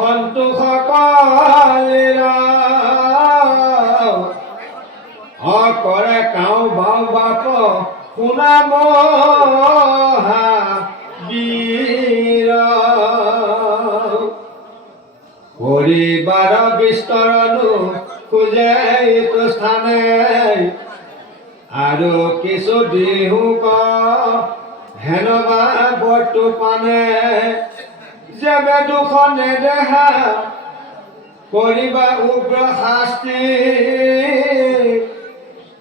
সন্তোষকালেৰা অকৰে কাওঁ বাওঁ বাপ শুনাম হা বীৰ পৰিবাৰ বিস্তৰণো খোজে এইটো স্থানে। আৰু কিছু দিহু হেনবা বৰ্তু পানে। যেবে দুখ নেদেহা কৰিবা উগ্ৰ শাস্তি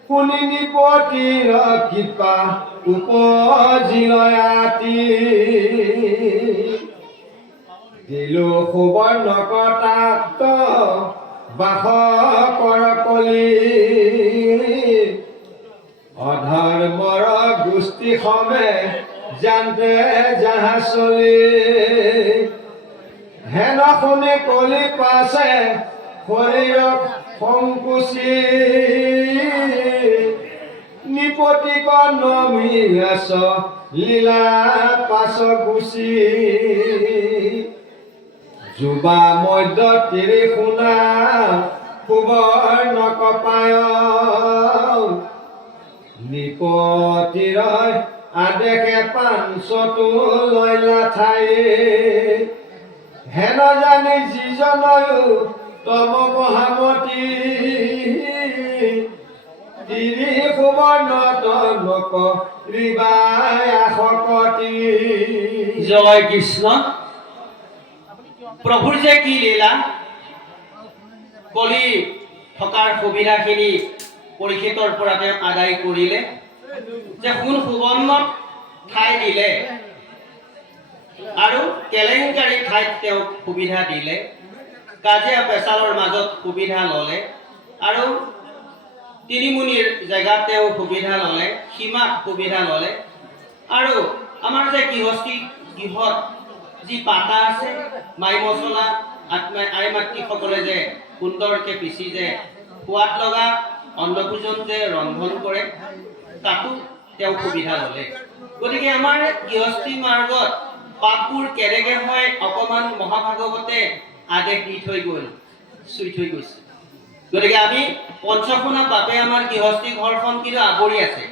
শুনি নিপতিৰ কৃপা উপজিলয়াতি দিলো সুবৰ্ণ কটাক্ত বাস কৰ কলি জানতে যাহা চলি। হেন শুনি কলি পাছে শৰীৰক সংকুচি। নিপতিক নমি আছ লীলা পাছ গুচি। যুৱা মধ্য তিৰি শুনা সুবৰ্ণ কপায় নিপতিৰয় আদেশে পাঞ্চটো লয়লা ঠাই হেন জানি যিজনয়ো তম মহামতী। তিৰি সুবৰ্ণ তনক ৰিবাই আশকতি জয় কৃষ্ণ। প্ৰভুৰ যে কি লীলা? কলি থকাৰ সুবিধাখিনি পৰীক্ষিতৰ পৰা তেওঁ আদায় কৰিলে যে সোণ সুবৰ্ণত ঠাই দিলে আৰু কেলেংকাৰী ঠাইত তেওঁক সুবিধা দিলে, কাজিয়া পেচালৰ মাজত সুবিধা ল'লে আৰু তিনিমুনিৰ জেগাত তেওঁ সুবিধা ল'লে, সীমাত সুবিধা ল'লে। আৰু আমাৰ যে গৃহস্থী গৃহত যি পাতা আছে, মাই মছলা, আত্মাই আই মাতৃসকলে যে সুন্দৰকৈ পিচি যে সোৱাদ লগা অন্নভোজন যে ৰন্ধন কৰে তাতো তেওঁ সুবিধা ল'লে। গতিকে আমাৰ গৃহস্থী মাৰ্গত পাপবোৰ কেনেকৈ হয় অকণমান মহাভাগৱতে আদেশ দি থৈ গ'ল, চুই থৈ গৈছে। গতিকে আমি পঞ্চখনা পাপে আমাৰ গৃহস্থী ঘৰখন কিন্তু আৱৰি আছে।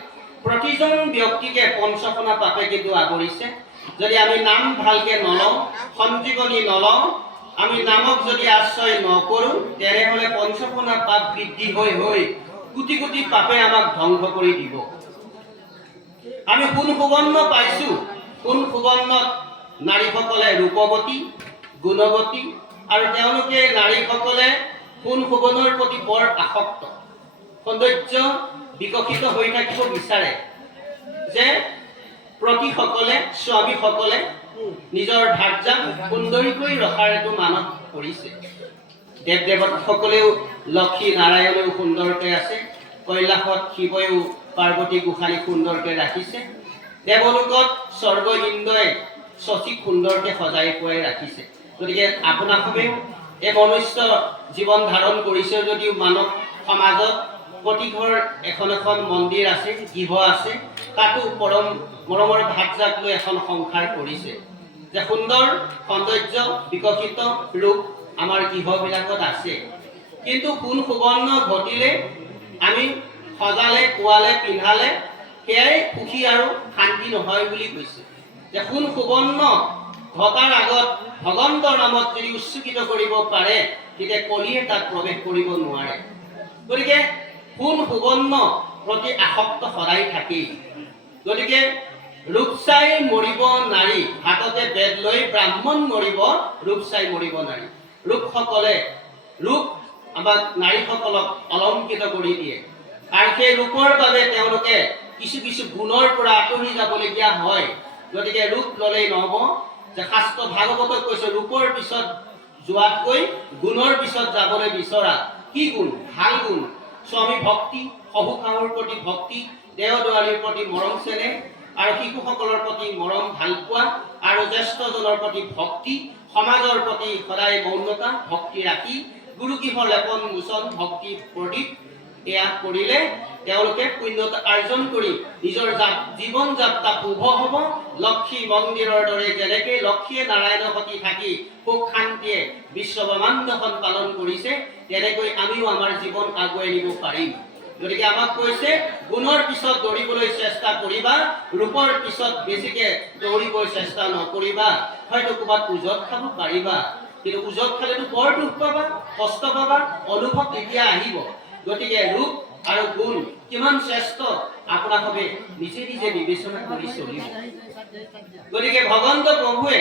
প্ৰতিজন ব্যক্তিকে পঞ্চখনা পাপে কিন্তু আৱৰিছে। যদি আমি নাম ভালকে নলওঁ সঞ্জীৱনী নলওঁ, আমি নামক যদি আশ্ৰয় নকৰোঁ, তেনেহ'লে পঞ্চখনা পাপ বৃদ্ধি হৈ হৈ কোটি কোটি পাপে আমাক ধ্বংস কৰি দিব। আমি সোণ সুগন্ধ পাইছোঁ? সোণ সুগন্ধত নাৰীসকলে ৰূপৱতী, গুণৱতী আৰু তেওঁলোকে নাৰীসকলে সোণ সুগন্ধৰ প্ৰতি বৰ আসক্ত? সৌন্দৰ্য বিকশিত হৈ থাকিব বিচাৰে যে প্ৰতিসকলে, স্বামীসকলে নিজৰ ভাৰ্যাক সুন্দৰীকৈ ৰখাৰ এইটো মানস কৰিছে দেৱ দেৱতাসকলেও লক্ষী নাৰায়ণেও সুন্দৰকৈ আছে, কৈলাসত শিৱয়েও পাৰ্বতী গোসাঁনীক সুন্দৰকৈ ৰাখিছে, দেৱলোকত স্বৰ্গ ইন্দ্ৰই শশীক সুন্দৰকৈ সজাই পুৱাই ৰাখিছে। গতিকে আপোনাসৱেও এই মনুষ্য জীৱন ধাৰণ কৰিছে যদিও মানৱ সমাজত প্ৰতি ঘৰ এখন এখন মন্দিৰ আছে, গৃহ আছে, তাতো পৰম মৰমৰ ভাতজাক লৈ এখন সংসাৰ কৰিছে। যে সুন্দৰ সৌন্দৰ্য বিকশিত ৰূপ আমাৰ গৃহবিলাকত আছে। কিন্তু কোন সুবৰ্ণ ঘটিলে, আমি সজালে, কোৱালে, পিন্ধালে, সেয়াই সুখী আৰু শান্তি নহয় বুলি কৈছে। যে সোণ সুবৰ্ণ ঘটাৰ আগত ভগৱন্তৰ নামত যদি উচ্চকিত কৰিব পাৰে, তেতিয়া কলিয়ে তাত প্ৰৱেশ কৰিব নোৱাৰে। গতিকে সোণ সুবৰ্ণ প্ৰতি আসক্ত সদায় থাকেই। গতিকে ৰূপ চাই মৰিব নাৰী, হাততে বেদ লৈ ব্ৰাহ্মণ মৰিব ৰূপ চাই মৰিব নাৰী। ৰূপসকলে ৰূপ আমাক নাৰীসকলক অলংকৃত কৰি দিয়ে। আৰু সেই ৰূপৰ বাবে তেওঁলোকে কিছু কিছু গুণৰ পৰা আঁতৰি যাবলগীয়া হয়। গতিকে ৰূপ ল'লেই নহ'ব। যে শাস্ত্ৰ ভাগৱতত কৈছে, ৰূপৰ পিছত যোৱাতকৈ গুণৰ পিছত যাবলৈ বিচৰা কি গুণ? ভালো গুণ? স্বামী ভক্তি শহু শাহুৰ প্ৰতি ভক্তি দেও দোৱালীৰ প্ৰতি মৰম চেনেহ, আৰু শিশুসকলৰ প্ৰতি মৰম ভালপোৱা আৰু জ্যেষ্ঠজনৰ প্ৰতি ভক্তি, সমাজৰ প্ৰতি সদায় মৌনতা, ভক্তি ৰাখি গুৰু গৃহ লেপন মোচন ভক্তি, প্ৰদীপ, এয়া কৰিলে পুণ্যতা অৰ্জন কৰি নিজৰ জীৱন যাত্ৰা শুভ হ'ব। লক্ষী মন্দিৰৰ দৰে যেনেকে লক্ষীয়ে নাৰায়ণৰ সতি থাকি সুখ শান্তিয়ে বিশ্ব ব্ৰহ্মাণ্ডখন পালন কৰিছে, তেনেকৈ আমিও আমাৰ জীৱন আগুৱাই নিব পাৰিম। গতিকে আমাক কৈছে, গুণৰ পিছত দৌৰিবলৈ চেষ্টা কৰিবা, ৰূপৰ পিছত বেছিকে দৌৰিবৰ চেষ্টা নকৰিবা। হয়তো ক'ৰবাত উজত খাব পাৰিবা, কিন্তু উজত খালেতো বৰ দুখ পাবা। কষ্ট অনুভৱ তেতিয়া আহিব। গতিকে ৰূপ আৰু গুণ কিমান শ্ৰেষ্ঠ আপোনালোকে নিজে নিজে বিবেচনা কৰি চলিব। গতিকে ভগৱন্ত প্ৰভুৱে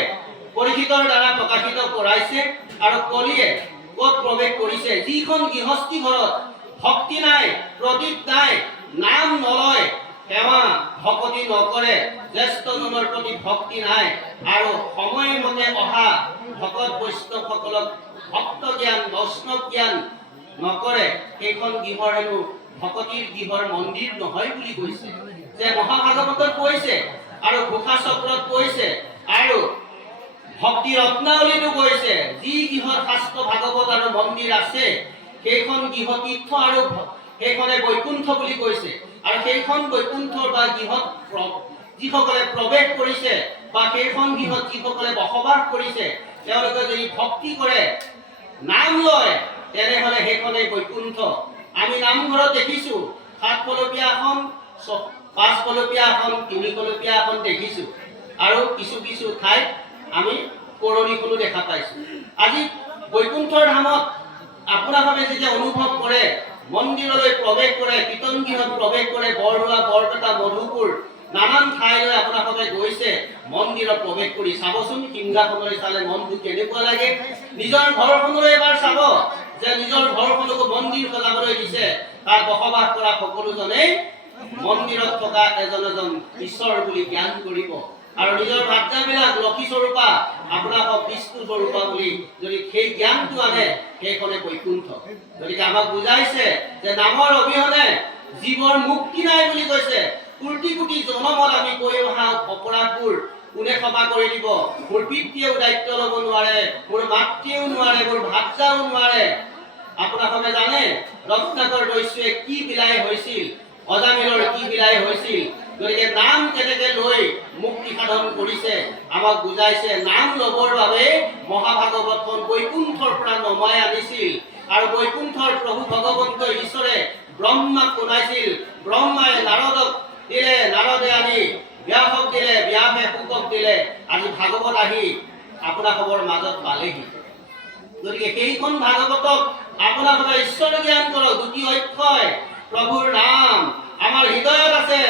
পৰীক্ষিতৰ দ্বাৰা প্ৰকাশিত কৰাইছে আৰু কলিয়ে ক'ত প্ৰৱেশ কৰিছে, যিখন গৃহস্থী ঘৰত ভক্তি নাই, প্ৰদীপ নাই, নাম নলয় সেৱা ভকতি নকৰে জ্যেষ্ঠজনৰ প্ৰতি ভক্তি নাই। আৰু সময়মতে অহা ভকত বৈষ্ণৱসকলক ভক্ত জ্ঞান, বৈষ্ণৱ জ্ঞান নকৰে। সেইখন গৃহৰ হেনো ভকতিৰ গৃহৰ মন্দিৰ নহয় বুলি কৈছে। যে মহাভাগৱতত কৈছে আৰু ঘোষা চক্ৰত কৈছে আৰু ভক্তি ৰত্নাৱলীতো কৈছে। যি গৃহত শাস্ত্ৰ ভাগৱত আৰু মন্দিৰ আছে, সেইখন গৃহ তীৰ্থ আৰু সেইখনে বৈকুণ্ঠ বুলি কৈছে। আৰু সেইখন বৈকুণ্ঠৰ বা গৃহত যিসকলে প্ৰৱেশ কৰিছে বা সেইখন গৃহত যিসকলে বসবাস কৰিছে, তেওঁলোকে যদি ভক্তি কৰে, নাম লয়, তেনেহ'লে সেইখনেই বৈকুণ্ঠ। আমি নামঘৰত দেখিছোঁ সাত কলপীয়া এখন পাঁচ কলপীয়া এখন তিনি কলপীয়া এখন দেখিছোঁ। আৰু কিছু কিছু ঠাইত আমি কৰণীখনো দেখা পাইছোঁ। আজি বৈকুণ্ঠৰ ধামত আপোনাভাৱে যেতিয়া অনুভৱ কৰে মন্দিৰলৈ প্ৰৱেশ কৰে কীৰ্তন গৃহত প্ৰৱেশ কৰে, বৰদোৱা, বৰপেটা, মধুপুৰ, নানান ঠাইলৈ আপোনালোকে গৈছে, মন্দিৰত প্ৰৱেশ কৰি চাবচোন, সিংহাসনলৈ চালে মনটো কেনেকুৱা লাগে। নিজৰ ঘৰখনলৈ এবাৰ চাব যে নিজৰ ঘৰখনকো মন্দিৰ সজাবলৈ দিছে। তাত বসবাস কৰা সকলোজনেই মন্দিৰত থকা এজন এজন ঈশ্বৰ বুলি জ্ঞান কৰিব। আৰু নিজৰ ভাৰ্যাবিলাক লক্ষী স্বৰূপা আপোনালোকক বিষ্ণু স্বৰূপা বুলি যদি সেই জ্ঞানটো আনে, সেইখনে বৈকুণ্ঠ। গতিকে আমাক বুজাইছে যে নামৰ অবিহনে জীৱৰ মুক্তি নাই বুলি কৈছে। কোটি কোটি জনমত আমি কৰি অহা অপৰাধবোৰ কোনে ক্ষমা কৰি দিব? মোৰ পিতৃয়েও দায়িত্ব ল'ব নোৱাৰে, মোৰ মাতৃয়েও নোৱাৰে, মোৰ ভাতৃও নোৱাৰে। আপোনালোকে জানে ৰত্নাকৰ দস্যুৱে কি বিলাই হৈছিল, অজামিলৰ কি বিলাই হৈছিল। গতিকে নাম কেনেকে লৈ মুক্তি সাধন কৰিছে, আমাক বুজাইছে, নাম ল'বৰ বাবে মহাভাগৱতখন নমাই আনিছিল। আৰু বৈকুণ্ঠৰ প্ৰভু ভগৱন্ত ঈশ্বৰে ব্ৰহ্মাক শুনাইছিল, ব্ৰহ্মাই নাৰদক দিলে, নাৰদে আনি, ব্যাসক দিলে, ব্যাসে শুকক দিলে, আজি ভাগৱত আহি আপোনালোকৰ মাজত পালেহি। গতিকে সেইখন ভাগৱতক আপোনালোকে ঈশ্বৰ জ্ঞান কৰক, দুটি অক্ষয় প্ৰভুৰ নাম আমাৰ হৃদয়ত আছে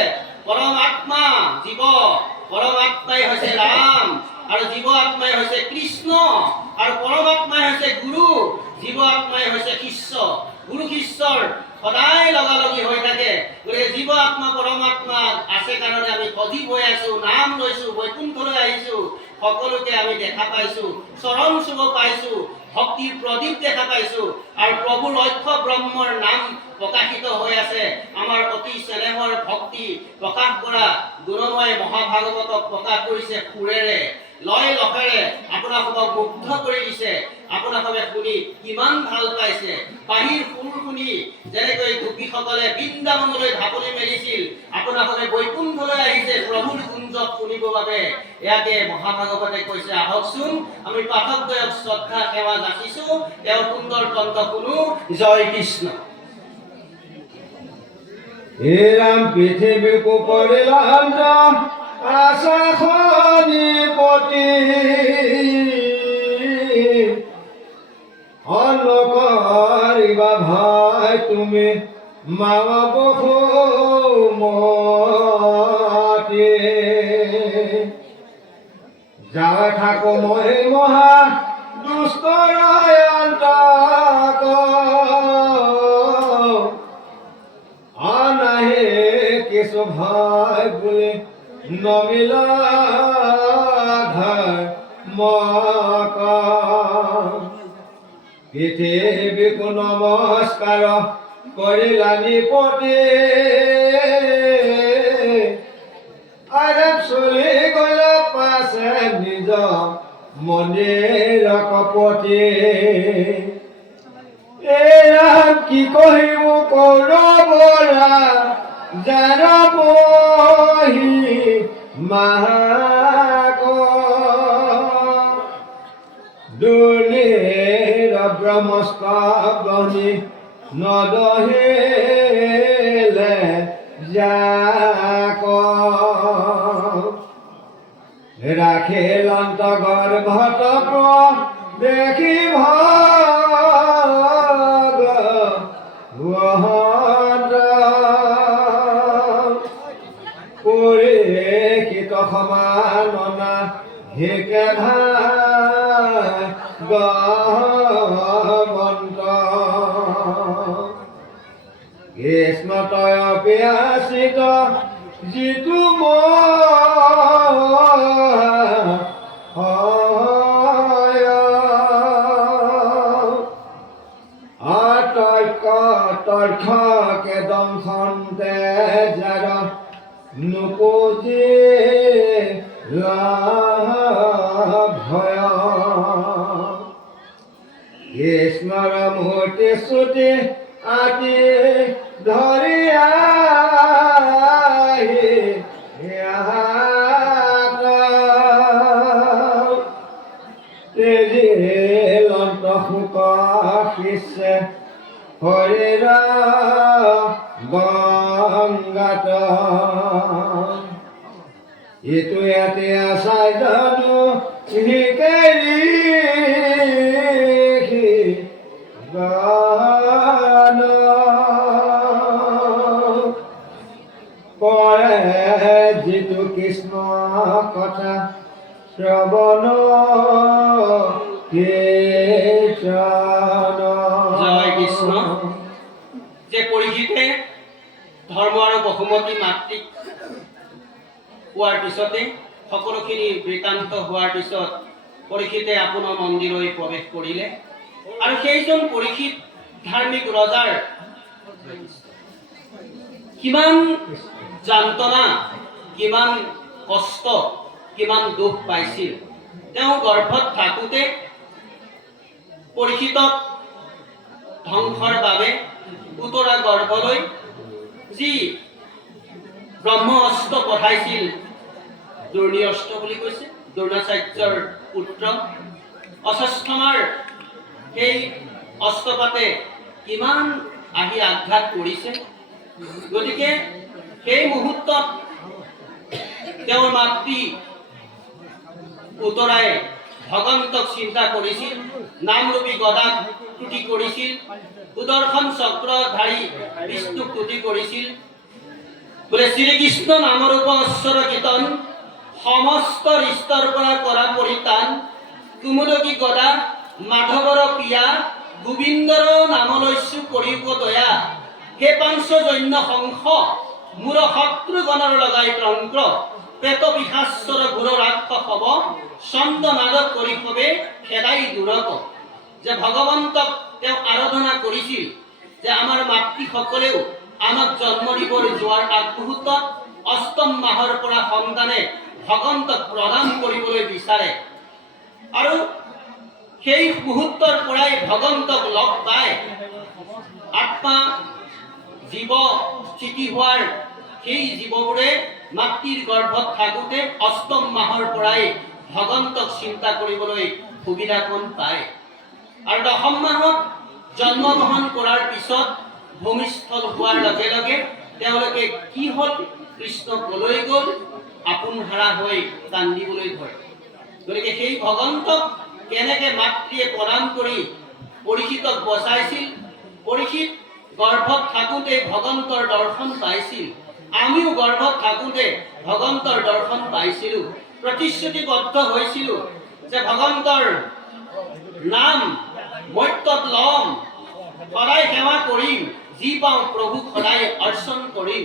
পৰম আত্মা জীৱ পৰম আত্মাই হৈছে ৰাম আৰু জীৱ আত্মাই হৈছে কৃষ্ণ আৰু পৰম আত্মাই হৈছে গুৰু জীৱ আত্মাই হৈছে শিষ্য গুৰু শিষ্যৰ সদায় লগালগি হৈ থাকে গতিকে জীৱ আত্মা পৰমাত্মা আছে কাৰণে আমি সজীৱ হৈ আছো নাম লৈছো বৈকুণ্ঠলৈ আহিছো সকলোকে আমি দেখা পাইছো চৰণ চুব পাইছো ভক্তিৰ প্ৰদীপ দেখা পাইছো আৰু প্ৰভুৰ অক্ষ ব্ৰহ্মৰ নাম প্ৰকাশিত হৈ আছে আমাৰ অতি চেনেহৰ ভক্তি প্ৰকাশ কৰা গুণময় মহাভাগৱতক প্ৰকাশ কৰিছে সুৰেৰে, লয় লখেৰে আপোনালোকক মুগ্ধ কৰি দিছে। আপোনালোকে শুনি কিমান ভালো পাইছে। বাহিৰ সুৰ শুনি যেনেকৈ গোপীসকলে বৃন্দাবনলৈ ঢাপলি মেলিছিল আপোনালোকে বৈকুণ্ঠলৈ আহিছে প্ৰভুৰ কুঞ্জক শুনিবৰ বাবে। ইয়াকে মহাভাগৱতে কৈছে আহকচোন আমি পাঠক দয়ক শ্ৰদ্ধা সেৱা যাচিছো তেওঁৰ সুন্দৰ কণ্ঠ শুনো, জয় কৃষ্ণ। হে ৰাম পৃথিৱীকো পৰিলান্ত আশা খনিপতি অনকৰিবা ভাই তুমি মাৱা বহুমতি যাৰ থাকো মই মহা দুষ্টৰ পৃথিৱীকো নমস্কাৰ কৰিলানি পতি আৰে চলি গ'লে পাছে নিজ মন্দিৰ কপতি এরা কি কহিব কৌরবরা যারা বহি মাহাক দুর্নির ব্রহ্মস্কবনি নদহেলে যাক। রাখিল গর্ভত দেখি ভাগ গ্ৰীষ্মতয় পিয়াচিত যিটো হয় আতর্ক তর্ক কে দংশন্তে যার নুপুজি ভয় কৃষ্ণর মূর্তি শ্ৰুতি আদি ধৰিয়া লন্ত শুক শিষ্যে হৰিৰা গংগাত ইটো এতিয়া চাই জানো শিকেৰি গান কথা কীৰ্তন জয় কৃষ্ণ। যে পৰীক্ষিতে ধৰ্ম আৰু বসুমতী মাতৃক পোৱাৰ পিছতে সকলোখিনি বৃত্তান্ত হোৱাৰ পিছত পৰীক্ষিতে আপোনাৰ মন্দিৰলৈ প্ৰৱেশ কৰিলে আৰু সেইজন পৰীক্ষিত ধাৰ্মিক ৰজাৰ কিমান যান্ত্ৰণা, কিমান কষ্ট কিমান দুখ পাইছিল। তেওঁ গৰ্ভত থাকোঁতে পৰীক্ষিতক ধ্বংসৰ বাবে উতৰা গৰ্ভলৈ যি ব্ৰহ্ম অস্ত্ৰ পঠাইছিল দুৰ্নি অস্ত্ৰ বুলি কৈছে, দ্ৰোণাচাৰ্যৰ পুত্ৰ অস্বস্থমাৰ সেই অস্ত্ৰপাতে কিমান আহি আঘাত কৰিছে। গতিকে সেই মুহূৰ্তত তেওঁৰ মাতৃ উতৰাই ভগৱন্তক চিন্তা কৰিছিল নামৰূপী গদাক তুতি কৰিছিল সুদৰ্শন চক্ৰধাৰী বিষ্ণুক তুতি কৰিছিল বোলে শ্ৰীকৃষ্ণ নামৰূপ ঈশ্বৰ কীৰ্তন সমস্ত ৰিষ্টৰ পৰা কৰা পৰিত্ৰাণ, কুমুদকী গদা, মাধৱৰ পিয়া গোবিন্দৰ নামলৈছো কৰিব দয়া, হে পাঞ্চজন্য শংখ, মূৰ শত্ৰুগণৰ লগাই তন্ত্ৰ। পিশাচৰ গুৰু ৰাক্ষস হব চন্দ নাদ কৰি সবে খেদাই দূৰক যে ভগৱন্তক তেওঁ আৰাধনা কৰিছিল, যে আমাৰ মাতৃসকলেও আমাক জন্ম দিবৰ যোৱাৰ আগমুহূৰ্তত অষ্টম মাহৰ পৰা সন্তানে ভগৱন্তক প্ৰদান কৰিবলৈ বিচাৰে। আৰু সেই মুহূৰ্তৰ পৰাই ভগৱন্তক লগ পাই আত্মা জীৱ স্থিতি হোৱাৰ সেই জীৱবোৰে মাতৃৰ গৰ্ভত থাকোঁতে অষ্টম মাহৰ পৰাই ভগৱন্তক চিন্তা কৰিবলৈ সুবিধাকণ পায়। আৰু দশম মাহত জন্মগ্ৰহণ কৰাৰ পিছত ভূমিস্থল হোৱাৰ লগে লগে তেওঁলোকে কি হ'ল? কৃষ্ণ কলৈ গ'ল? আপোনহাৰা হৈ কান্দিবলৈ ধৰে। গতিকে সেই ভগৱন্তক কেনেকে মাতৃয়ে প্ৰদান কৰি পৰীক্ষিতক বচাইছিল? পৰীক্ষিত গৰ্ভত থাকোঁতে ভগৱন্তৰ দৰ্শন পাইছিল। আমিও গৰ্ভত থাকোঁতে ভগৱন্তৰ দৰ্শন পাইছিলোঁ, প্ৰতিশ্ৰুতিবদ্ধ হৈছিলোঁ যে ভগৱন্তৰ নাম মত্যত ল'ম, সদায় সেৱা কৰিম, যি পাওঁ প্ৰভুক সদায় অৰ্চন কৰিম।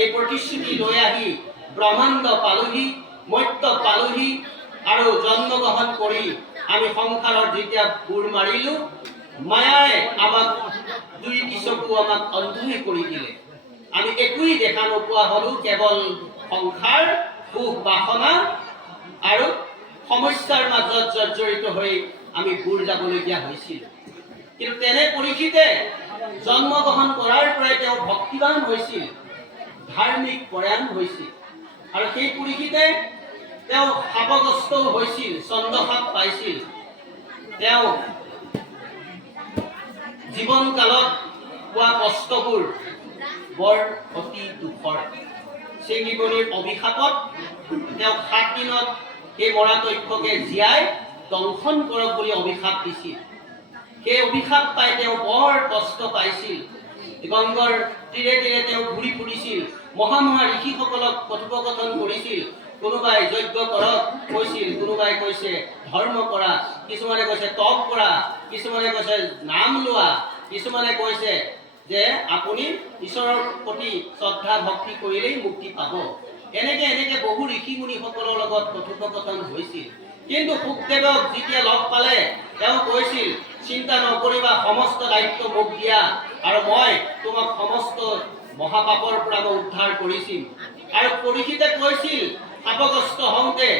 এই প্ৰতিশ্ৰুতি লৈ আহি ব্ৰহ্মাণ্ড পালোহি মত্য পালোহি আৰু জন্মগ্ৰহণ কৰি আমি সংসাৰত যেতিয়া বুৰ মাৰিলোঁ, মায়াই আমাক দুই চকু আমাক অন্ধই কৰি দিলে। আমি একোৱেই দেখা নোপোৱা হ'লোঁ কেৱল সংসাৰ, সুখ, বাসনা আৰু সমস্যাৰ মাজত জৰ্জৰিত হৈ আমি বুৰ যাবলগীয়া হৈছিল। কিন্তু তেনে পৰীক্ষিতে জন্মগ্ৰহণ কৰাৰ পৰাই তেওঁ ভক্তিবান হৈছিল, ধাৰ্মিক পৰায়ণ হৈছিল। আৰু সেই পৰীক্ষিতে তেওঁ শাপগ্ৰস্তও হৈছিল চন্দ্ৰসাপ পাইছিল। তেওঁ জীৱন কালত পোৱা কষ্টবোৰ বৰ অতি দুখৰ। চিংগিবনিৰ অভিশাপত তেওঁক সাত দিনত সেই মৰাতক্ষকে জীয়াই দংশন কৰক বুলি অভিশাপ দিছিল। সেই অভিশাপ পাই তেওঁ বৰ কষ্ট পাইছিল। গংগৰ তীৰে তীৰে তেওঁ ঘূৰি ফুৰিছিল। মহা মহা ঋষিসকলক কথোপকথন কৰিছিল। কোনোবাই যজ্ঞ কৰক কৈছিল, কোনোবাই কৈছে ধৰ্ম কৰা, কিছুমানে কৈছে তপ কৰা, কিছুমানে কৈছে নাম লোৱা, কিছুমানে কৈছে যে আপুনি ঈশ্বৰৰ প্ৰতি শ্ৰদ্ধা, ভক্তি কৰিলেই মুক্তি পাব। এনেকে এনেকে বহু ঋষি মুনিসকলৰ লগত কথোপকথন হৈছিল। কিন্তু সুখদেৱক যেতিয়া লগ পালে, তেওঁ কৈছিল, চিন্তা নকৰিবা, সমস্ত দায়িত্ব মোক দিয়া আৰু মই তোমাক সমস্ত মহাপাপৰ পৰা মই উদ্ধাৰ কৰিছিম। আৰু পৰীক্ষিতে কৈছিল শাপগ্ৰস্ত হওঁতে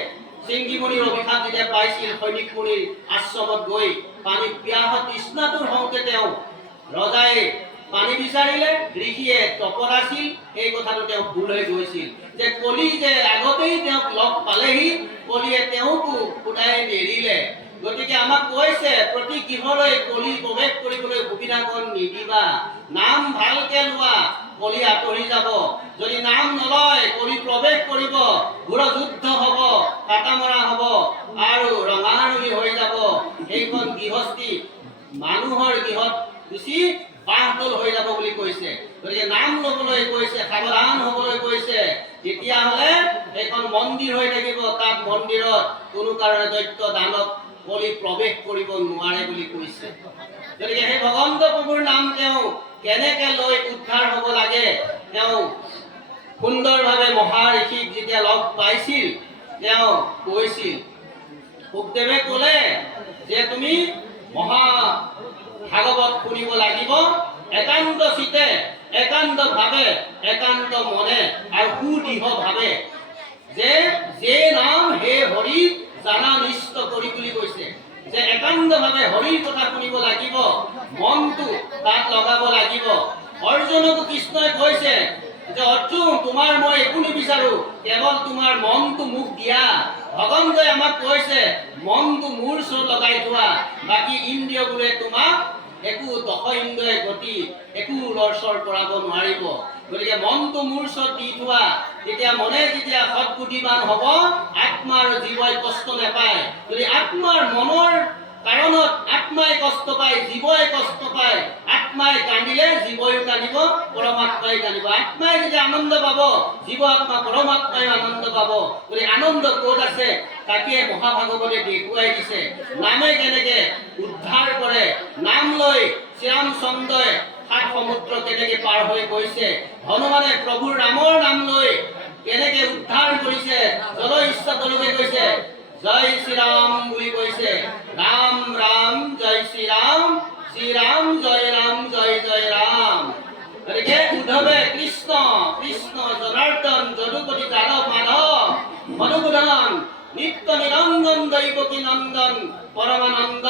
চিংগিমণিৰ অভিশাপ যেতিয়া পাইছিল সৈনিক মুনিৰ আশ্ৰমত গৈ পানীত পিয়াহত তৃষ্ণাতুৰ হওঁতে তেওঁ ৰজাই পানী বিচাৰিলে ঋষিয়ে তপত আছিল এই কথাটো তেওঁ ভুল হৈ গৈছিল। যে কলি যে আগতেই তেওঁক লগ পালেহি, কলিয়ে তেওঁকো ফুটাই নেৰিলে গতিকে আমাক কৈছে, প্ৰতি গৃহলৈ কলি প্ৰৱেশ কৰিবলৈ সুবিধাকণ নিদিবা? নাম ভালকে লোৱা, কলি আঁতৰি যাব। যদি নাম নলয়, কলি প্ৰৱেশ কৰিব। ঘোৰ যুদ্ধ হ'ব কাটা মৰা হ'ব আৰু ৰঙাৰঙি হৈ যাব সেইখন গৃহস্থী মানুহৰ গৃহত গুচি পাহতল হৈ যাব বুলি কৈছে গতিকে নাম ল'বলৈ কৈছে সাৱধান হ'বলৈ কৈছে তেতিয়াহ'লে সেইখন মন্দিৰ হৈ থাকিব তাত মন্দিৰত কোনো কাৰণে দৈত্য দানৱ কলি প্ৰৱেশ কৰিব নোৱাৰে বুলি কৈছে গতিকে সেই ভগৱন্ত প্ৰভুৰ নাম তেওঁ কেনেকে লৈ উদ্ধাৰ হ'ব লাগে, তেওঁ সুন্দৰভাৱে মহা ঋষিক যেতিয়া লগ পাইছিল, তেওঁ কৈছিল সুখদেৱে ক'লে যে তুমি মহা ভাগৱত শুনিব লাগিব, একান্ত চিতে, একান্ত ভাৱে একান্ত মনে আৰু সুদৃঢ় ভাৱে যে যে নাম হে হৰি জানা নিষ্ট কৰি বুলি কৈছে যে একান্ত ভাৱে হৰিৰ কথা শুনিব লাগিব, মনটো তাত লগাব লাগিব। অৰ্জুনকো কৃষ্ণই কৈছে যে, অৰ্জুন, তোমাৰ মই একো নিবিচাৰো, কেৱল তোমাৰ মনটো মোক দিয়া। ভগৱন্তই আমাক কৈছে, মনটো মোৰ ওচৰত লগাই থোৱা, বাকী ইন্দ্ৰিয়বোৰে তোমাক একো দশ ইন্দ্ৰই গতি, একো লৰচৰ কৰাব নোৱাৰিব। গতিকে মনটো মোৰ ওচৰত দি থোৱা। তেতিয়া মনে যেতিয়া সৎবুদ্ধিবান হ'ব আত্মা আৰু জীৱই কষ্ট নাপায়। যদি আত্মাৰ মনৰ কাৰণত আত্মাই কষ্ট পায়, জীৱই কষ্ট পায়। আত্মাই কান্দিলে জীৱইও কান্দিব, পৰমাত্মাই কান্দিব। আত্মাই যদি আনন্দ পাব, জীৱ আত্মা পৰমাত্মাই আনন্দ পাব। গতিকে আনন্দ ক'ত আছে? তাকে মহাভাগৱতে দেখুৱাই দিছে। নামে কেনেকে উদ্ধাৰ কৰে? নাম লৈ শ্ৰীৰামচন্দ্ৰই সাত সমুদ্ৰ কেনেকে পাৰ হৈ গৈছে? হনুমানে প্ৰভু ৰামৰ নাম লৈ কেনেকে উদ্ধাৰ কৰিছে? জল ইচ্ছা তলকে কৈছে জয় শ্ৰীৰাম বুলি কৈছে। ৰাম ৰাম, জয় শ্ৰীৰাম শ্ৰীৰাম, জয় ৰাম, জয় জয় ৰাম। গতিকে উদ্ধৱে কৃষ্ণ কৃষ্ণ জনাৰ্দন, যদুপতি যাদৱ, মাধৱ, মধুসূদন, নিত্য নিৰঞ্জন দৈৱকী নন্দন, পৰমানন্দ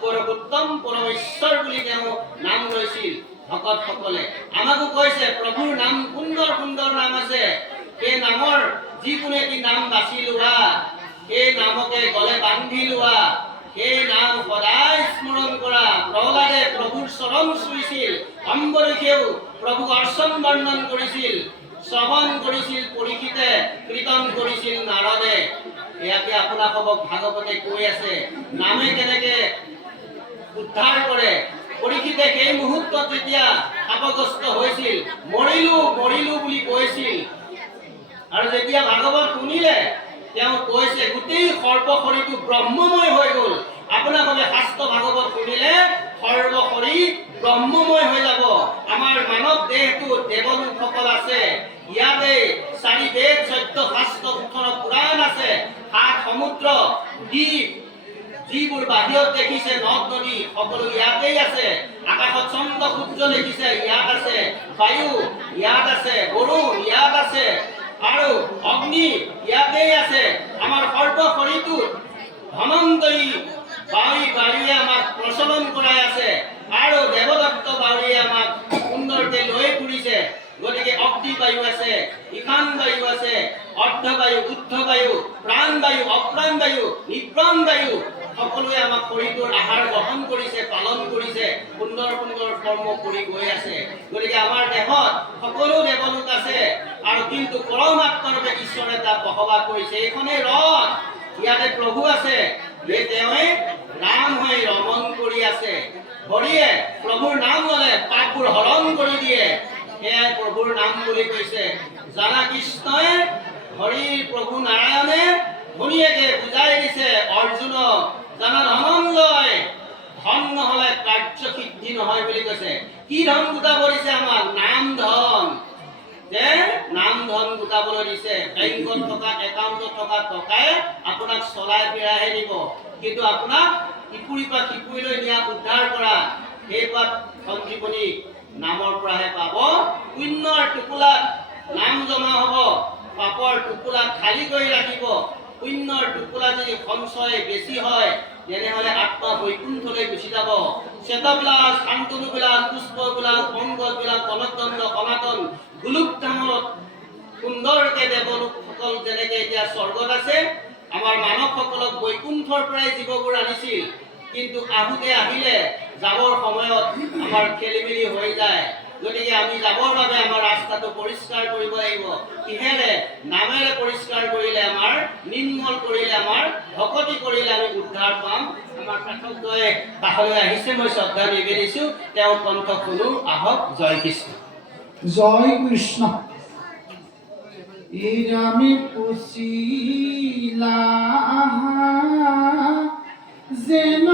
পৰমোত্তম পৰমেশ্বৰ বুলি তেওঁ নাম লৈছিল। ভকতসকলে আমাকো কৈছে, প্ৰভুৰ নাম সুন্দৰ সুন্দৰ নাম আছে। সেই নামৰ যিকোনো এটি নাম বাছি লোৱা। সেই নামকে গলে বান্ধি লোৱা। সেই নাম সদায় স্মৰণ কৰা। প্ৰহ্লাদে প্ৰভুৰ চৰণ চুইছিল। অম্বৰীষেও প্ৰভুক অৰ্চন, বৰ্ণন কৰিছিল। শ্ৰৱণ কৰিছিল পৰীক্ষিতে, কীৰ্তন কৰিছিল নাৰদে। ইয়াকে আপোনালোকক ভাগৱতে কৈ আছে। নামে কেনেকে উদ্ধাৰ কৰে? পৰীক্ষিতে সেই মুহূৰ্তত যেতিয়া শাপগ্ৰস্ত হৈছিল, মৰিলো মৰিলো কৈছিল। আৰু যেতিয়া ভাগৱত শুনিলে কৈছে, গোটেই সৰ্বশৰীৰটো ব্ৰহ্মময় হৈ গ'ল। আপোনালোকে শাস্ত্ৰ ভাগৱত শুনিলে, সৰ্বশৰী ব্ৰহ্মময় হৈ যাব। আমাৰ মানৱ দেহটো দেৱলোকসকল আছে। ইয়াতে চাৰি বেদ চৈত্য শাস্ত্ৰ, ওঠৰ পুৰাণ আছে। সাত সমুদ্ৰ, দ্বীপ, যিবোৰ বাহিৰত দেখিছে নদ, নদী, সকলো ইয়াতেই আছে, আকাশত চন্দ্ৰ সূর্য লিখিছে ইয়াত আছে বায়ু, ইয়াত আছে বৰুণ ইয়াত আছে আৰু অগ্নি ইয়াতেই আছে আমাৰ সৰ্ব শৰীৰটোত ধনন্তৰী বায়ু বায়ুৱে আমাক প্ৰচলন কৰাই আছে আমাক শৰীৰটোৰ আহাৰ গ্ৰহণ কৰিছে, পালন কৰিছে, সুন্দৰ সুন্দৰ কৰ্ম কৰি গৈ আছে। গতিকে আমাৰ দেহত সকলো দেৱলোক আছে আৰু কিন্তু পৰমাত্মাৰূপে ঈশ্বৰে তাত বসবাস কৰিছে। এইখনেই ৰথ। ইয়াতে প্ৰভু আছে। এই তেওঁৱে নাম হৈ আছে। হৰিয়ে প্ৰভুৰ নাম ল'লে, পাপবোৰ হৰণ কৰি দিয়ে। সেয়াই প্ৰভুৰ নাম বুলি কৈছে। জানা কৃষ্ণই হৰিৰ প্ৰভু নাৰায়ণে ধুনীয়াকে বুজাই দিছে অৰ্জুনক জানা ধনঞ্জয় ধন নহলে কাৰ্য সিদ্ধি নহয় বুলি কৈছে। কি ধন গোটাব দিছে আমাক নাম ধন। যে নাম ধন গোটাবলৈ দিছে। বেংকত থকা, একাউণ্টত থকা টকাই আপোনাক চলাই ফিৰাইহে দিব। কিন্তু আপোনাক ইপুৰিৰ পৰা সিপুৰিলৈ নিয়া উদ্ধাৰ কৰা, সেই পাত সঞ্জীৱনী নামৰ পৰাহে পাব। পুণ্যৰ টোপোলাত নাম জমা হ'ব। পাপৰ টোপোলা খালী কৰি ৰাখিব। পুণ্যৰ টোপোলা যদি সঞ্চয় বেছি হয় তেনেহ'লে আত্মা বৈকুণ্ঠলৈ গুচি যাব। গোলোক ধামত দেৱলোকসকল এতিয়া স্বৰ্গত আছে, আমাৰ মানৱসকলক বৈকুণ্ঠৰ পৰাই জীৱবোৰ আনিছিল। কিন্তু আহোঁতে আহিলে, যাবৰ সময়ত আমাৰ খেলি মেলি হৈ যায়। গতিকে আমি যাবৰ বাবে আমাৰ ৰাস্তাটো পৰিষ্কাৰ কৰিব লাগিব। কিহেৰে? নামেৰে পৰিষ্কাৰ কৰিলে নিৰ্মল কৰিলে আমাৰ ভকতি কৰিলে আমি উদ্ধাৰ পাম। আমাৰ পাঠকদ্বয়ে কাষলৈ আহিছে, মই শ্ৰদ্ধা নিবেদিছোঁ। তেওঁ কণ্ঠ শুনো আহক, জয় কৃষ্ণ। জয় কৃষ্ণ। ইরামি পুষিলা যেন